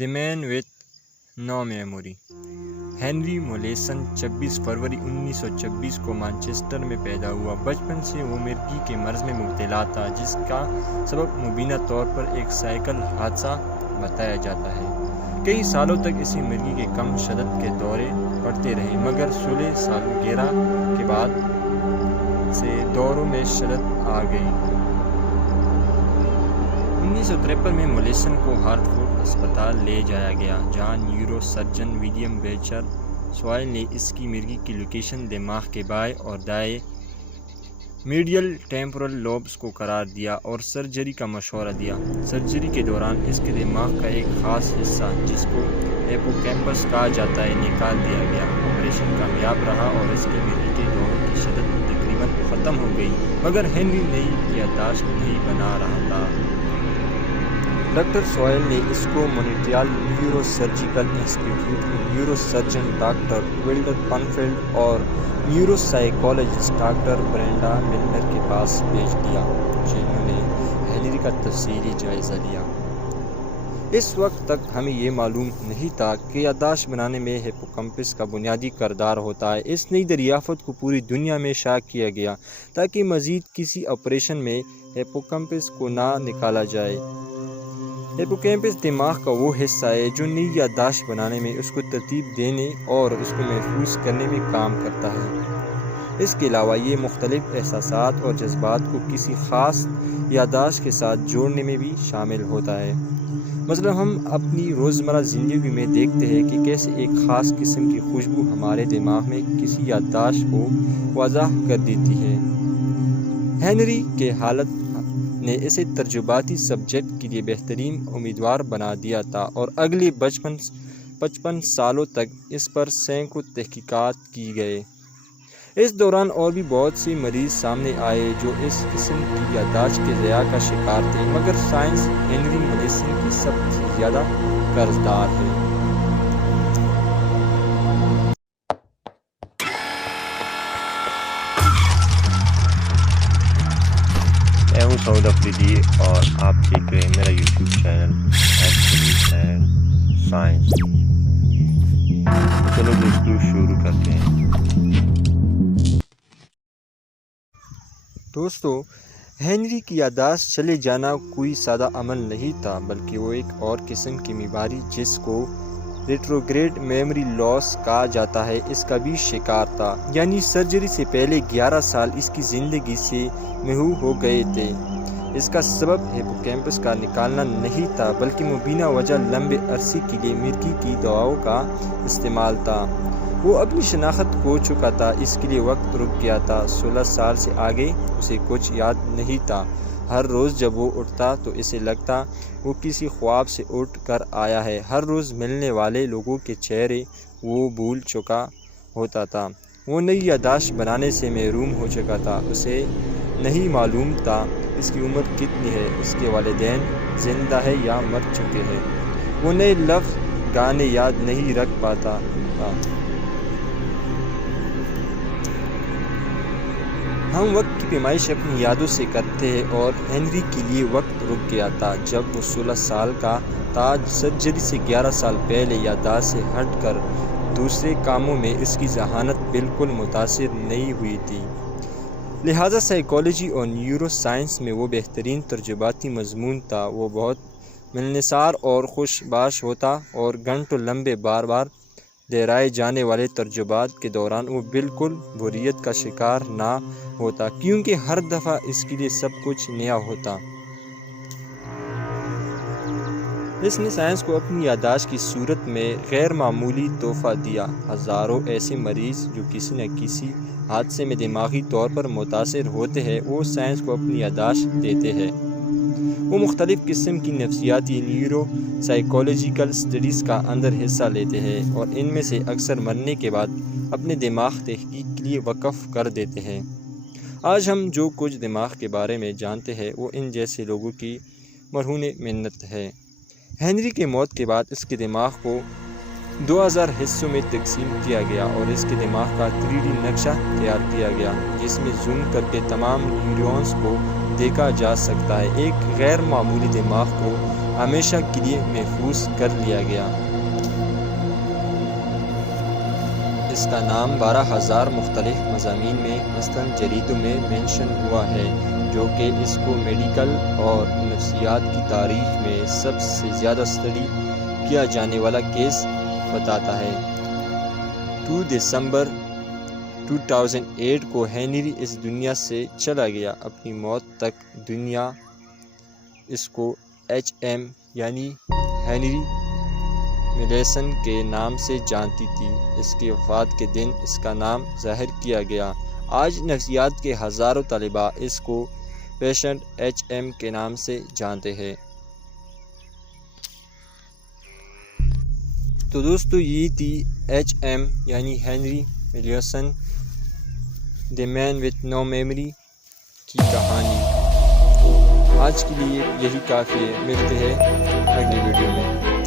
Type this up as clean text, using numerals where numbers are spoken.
The man with no memory. Henry Molaison 26 فروری 1926 کو Manchester میں پیدا ہوا۔ بچپن سے وہ مرگی کے مرض میں مبتلا تھا، جس کا سبب مبینہ طور پر ایک سائیکل حادثہ بتایا جاتا ہے۔ کئی سالوں تک اسے مرگی کے کم شدت کے دورے پڑتے رہے، مگر 16 سالگرہ کے بعد سے دوروں میں شدت آ گئی۔ 1953 میں مولیسن کو ہارٹفورڈ اسپتال لے جایا گیا، جہاں نیورو سرجن ولیم بیچر سوائل نے اس کی مرگی کی لوکیشن دماغ کے بائیں اور دائیں میڈیل ٹیمپورل لوبس کو قرار دیا اور سرجری کا مشورہ دیا۔ سرجری کے دوران اس کے دماغ کا ایک خاص حصہ، جس کو ہیپوکیمپس کہا جاتا ہے، نکال دیا گیا۔ آپریشن کامیاب رہا اور اس کی مرگی کے دوروں کی شدت تقریباً ختم ہو گئی، مگر ہینری نئی یادداشت نہیں بنا رہا تھا۔ ڈاکٹر سوائل نے اس کو مونٹریال نیورو سرجیکل انسٹیٹیوٹ میں نیورو سرجن ڈاکٹر ولڈر پنفیلڈ اور neuro psychologist doctor Brenda Milner کے پاس بھیج دیا، جنہوں نے ہینری کا تفصیلی جائزہ لیا۔ اس وقت تک ہمیں یہ معلوم نہیں تھا کہ یادداشت بنانے میں ہیپوکیمپس کا بنیادی کردار ہوتا ہے۔ اس نئی دریافت کو پوری دنیا میں شائع کیا گیا تاکہ مزید کسی آپریشن میں ہیپوکیمپس کو نہ نکالا جائے۔ ہیپوکیمپس دماغ کا وہ حصہ ہے جو نئی یادداشت بنانے میں، اس کو ترتیب دینے اور اس کو محفوظ کرنے میں کام کرتا ہے۔ اس کے علاوہ یہ مختلف احساسات اور جذبات کو کسی خاص یادداشت کے ساتھ جوڑنے میں بھی شامل ہوتا ہے۔ مثلا ہم اپنی روزمرہ زندگی میں دیکھتے ہیں کہ کیسے ایک خاص قسم کی خوشبو ہمارے دماغ میں کسی یادداشت کو واضح کر دیتی ہے۔ ہینری کے حالت نے اسے تجرباتی سبجیکٹ کے لیے بہترین امیدوار بنا دیا تھا اور اگلے 55 سالوں تک اس پر سینکڑوں تحقیقات کی گئے۔ اس دوران اور بھی بہت سے مریض سامنے آئے جو اس قسم کی یادداشت کے ضیاع کا شکار تھے، مگر سائنس ہینری مولیسن کی سب سے زیادہ قرضدار ہے۔ میں ہوں سعود افریدی اور آپ دیکھ رہے ہیں میرا YouTube channel actually and science. چلو دوستو شروع کرتے ہیں۔ دوستو، ہینری کی یادداشت چلے جانا کوئی سادہ عمل نہیں تھا، بلکہ وہ ایک اور قسم کی بیماری جس کو ریٹروگریڈ میموری لاس کہا جاتا ہے، اس کا بھی شکار تھا۔ یعنی سرجری سے پہلے 11 سال اس کی زندگی سے محو ہو گئے تھے۔ اس کا سبب ہیپوکیمپس کا نکالنا نہیں تھا، بلکہ مبینہ وجہ لمبے عرصے کے لیے مرگی کی دواؤں کا استعمال تھا۔ وہ اپنی شناخت کھو چکا تھا، اس کے لیے وقت رک گیا تھا۔ 16 سال سے آگے اسے کچھ یاد نہیں تھا۔ ہر روز جب وہ اٹھتا تو اسے لگتا وہ کسی خواب سے اٹھ کر آیا ہے۔ ہر روز ملنے والے لوگوں کے چہرے وہ بھول چکا ہوتا تھا۔ وہ نئی یادداشت بنانے سے محروم ہو چکا تھا۔ اسے نہیں معلوم تھا اس کی عمر کتنی ہے، اس کے والدین زندہ ہے یا مر چکے ہیں۔ وہ نئے لفظ گانے یاد نہیں رکھ پاتا تھا۔ ہم وقت کی پیمائش اپنی یادوں سے کرتے ہیں اور ہینری کے لیے وقت رک گیا تھا۔ جب وہ 16 سال کا تھا، سرجری سے 11 سال پہلے یادداشت سے ہٹ کر دوسرے کاموں میں اس کی ذہانت بالکل متاثر نہیں ہوئی تھی۔ لہٰذا سائیکالوجی اور نیورو سائنس میں وہ بہترین تجرباتی مضمون تھا۔ وہ بہت ملنسار اور خوش باش ہوتا اور گھنٹوں لمبے بار بار دہرائے جانے والے تجربات کے دوران وہ بالکل بوریت کا شکار نہ ہوتا، کیونکہ ہر دفعہ اس کے لیے سب کچھ نیا ہوتا۔ اس نے سائنس کو اپنی یادداشت کی صورت میں غیر معمولی تحفہ دیا۔ ہزاروں ایسے مریض جو کسی نہ کسی حادثے میں دماغی طور پر متاثر ہوتے ہیں، وہ سائنس کو اپنی یادداشت دیتے ہیں۔ وہ مختلف قسم کی نفسیاتی نیورو سائیکالوجیکل اسٹڈیز کا اندر حصہ لیتے ہیں اور ان میں سے اکثر مرنے کے بعد اپنے دماغ تحقیق کے لیے وقف کر دیتے ہیں۔ آج ہم جو کچھ دماغ کے بارے میں جانتے ہیں وہ ان جیسے لوگوں کی مرہون منت ہے۔ ہینری کے موت کے بعد اس کے دماغ کو 2000 حصوں میں تقسیم کیا گیا اور اس کے دماغ کا 3D نقشہ تیار کیا گیا، جس میں زوم کر کے تمام نیورونز کو دیکھا جا سکتا ہے۔ ایک غیر معمولی دماغ کو ہمیشہ کے لیے محفوظ کر لیا گیا۔ اس کا نام 12,000 مختلف مضامین میں مثلاً جریدوں میں مینشن ہوا ہے، جو کہ اس کو میڈیکل اور نفسیات کی تاریخ میں سب سے زیادہ اسٹڈی کیا جانے والا کیس بتاتا ہے۔ 2 دسمبر 2008 کو ہنری اس دنیا سے چلا گیا۔ اپنی موت تک دنیا اس کو HM یعنی ہنری میلیسن کے نام سے جانتی تھی۔ اس کی وفات کے دن اس کا نام ظاہر کیا گیا۔ آج نفسیات کے ہزاروں طلباء اس کو پیشنٹ HM کے نام سے جانتے ہیں۔ تو دوستو یہ تھی HM یعنی Henry Molaison the man with no memory کی کہانی۔ آج کے لیے یہی کافی ہے، ملتے ہیں اگلی ویڈیو میں۔